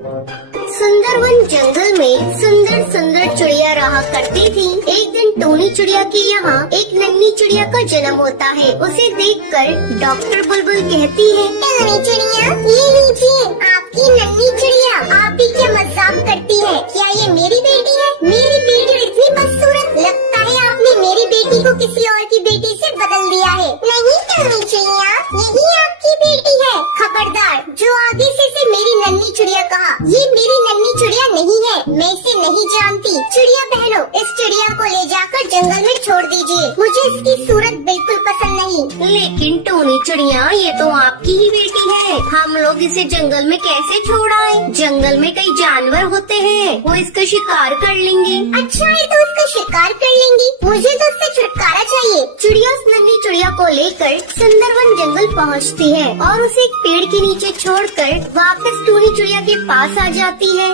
सुंदरवन जंगल में सुंदर सुंदर चिड़िया रहा करती थी। एक दिन टोनी चिड़िया के यहाँ एक नन्ही चिड़िया का जन्म होता है। उसे देखकर डॉक्टर बुलबुल कहती है, टोनी चिड़िया, ये लीजिए आपकी नन्ही चिड़िया। आप भी क्या मजाक करती है? क्या ये मेरी बेटी है? मेरी बेटी इतनी बदसूरत, लगता है आपने मेरी बेटी को किसी और की बेटी से बदल दिया है। नहीं टोनी चिड़िया, यही आपकी बेटी है। खबरदार, जो आगे से मेरी नन्ही चिड़िया कहा, ये मेरी नन्ही चिड़िया नहीं है। मैं इसे नहीं जानती। चिड़िया बहनों, इस चिड़िया को ले जाकर जंगल में छोड़ दीजिए। मुझे इसकी सूरत बिल्कुल पसंद नहीं। लेकिन टोनी चिड़िया, ये तो आपकी ही बेटी है। हम लोग इसे जंगल में कैसे छोड़ आए? जंगल में कई जानवर होते हैं, वो इसका शिकार कर लेंगे। अच्छा है तो इसका शिकार कर लेंगी। मुझे तो इससे छुटकारा चाहिए। चिड़िया उस नन्ही चिड़िया को लेकर सुंदरवन जंगल पहुंचती है और उसे एक पेड़ के नीचे छोड़कर वापस टोनी चिड़िया के पास आ जाती है।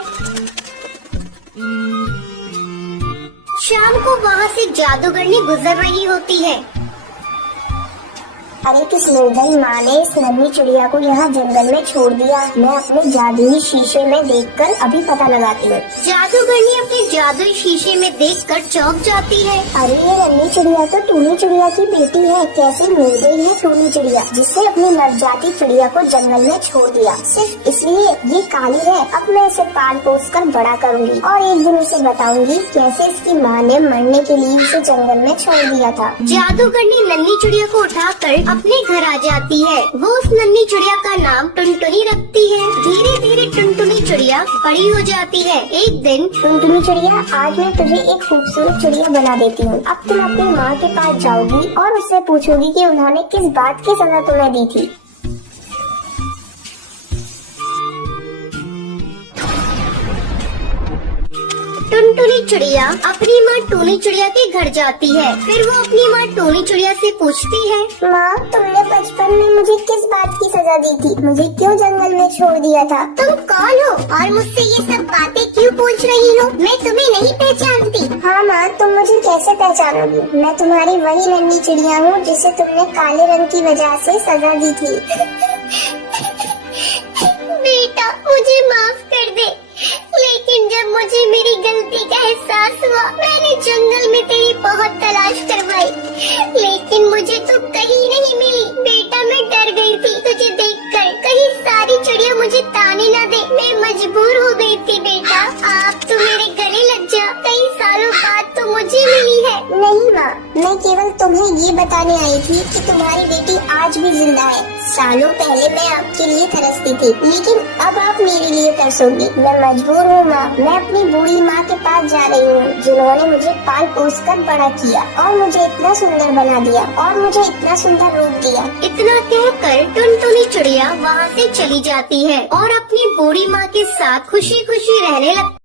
शाम को वहाँ से जादूगरनी गुजर रही होती है। अरे किस निर्दयी माँ ने इस नन्ही चिड़िया को यहाँ जंगल में छोड़ दिया। मैं अपने जादुई शीशे में देखकर अभी पता लगाती हूँ। जादूगरनी अपने जादुई शीशे में देखकर चौंक जाती है। अरे ये नन्ही चिड़िया तो टोनी चिड़िया की बेटी है। कैसे निर्दयी है टोनी चिड़िया, जिससे अपनी नवजाती चिड़िया को जंगल में छोड़ दिया सिर्फ इसलिए ये काली है। अब मैं इसे पाल पोस कर बड़ा करूँगी और एक दिन उसे बताऊंगी कैसे इसकी माँ ने मरने के लिए उसे जंगल में छोड़ दिया था। जादूगरनी नन्ही चिड़िया को उठाकर अपने घर आ जाती है। वो उस नन्ही चिड़िया का नाम टुनटुनी रखती है। धीरे धीरे टुनटुनी चिड़िया बड़ी हो जाती है। एक दिन, टुनटुनी चिड़िया, आज मैं तुझे एक खूबसूरत चिड़िया बना देती हूँ। अब तुम अपनी माँ के पास जाओगी और उससे पूछोगी कि उन्होंने किस बात की सजा तुम्हें दी थी। टुनटुनी चिड़िया अपनी माँ टोनी चिड़िया के घर जाती है। फिर वो अपनी माँ टोनी चिड़िया से पूछती है, माँ, तुमने बचपन में मुझे किस बात की सजा दी थी? मुझे क्यों जंगल में छोड़ दिया था? तुम कौन हो और मुझसे ये सब बातें क्यों पूछ रही हो? मैं तुम्हें नहीं पहचानती। हाँ माँ, तुम मुझे कैसे पहचानोगी? मैं तुम्हारी वही नन्ही चिड़िया हूँ जिसे तुमने काले रंग की वजह से सजा दी थी। बेटा, मुझे माफ कर दे, लेकिन जब मुझे मेरी गलती का एहसास हुआ, मैंने जंगल में तेरी बहुत तलाश करवाई, लेकिन मुझे तो कहीं नहीं मिली। बेटा, मैं डर गई थी तुझे देखकर, कहीं सारी चिड़िया मुझे ताने न दे। मैं मजबूर हो गई थी बेटा। आप तो मेरे गले लग जा। कई सालों बाद तो मुझे मिली है। नहीं माँ, मैं केवल तुम्हें ये बताने आई थी कि तुम्हारी बेटी आज भी जिंदा है। सालों पहले मैं आपके लिए तरसती थी, लेकिन अब आप मेरे लिए तरसोगी। मैं मजबूर हूँ माँ। मैं अपनी बूढ़ी माँ के पास जा रही हूँ, जिन्होंने मुझे पाल पोस कर बड़ा किया और मुझे इतना सुंदर बना दिया और मुझे इतना सुंदर रूप दिया। इतना कहकर टुनटुनी चिड़िया वहाँ से चली जाती है और अपनी बूढ़ी माँ के साथ खुशी खुशी रहने लगती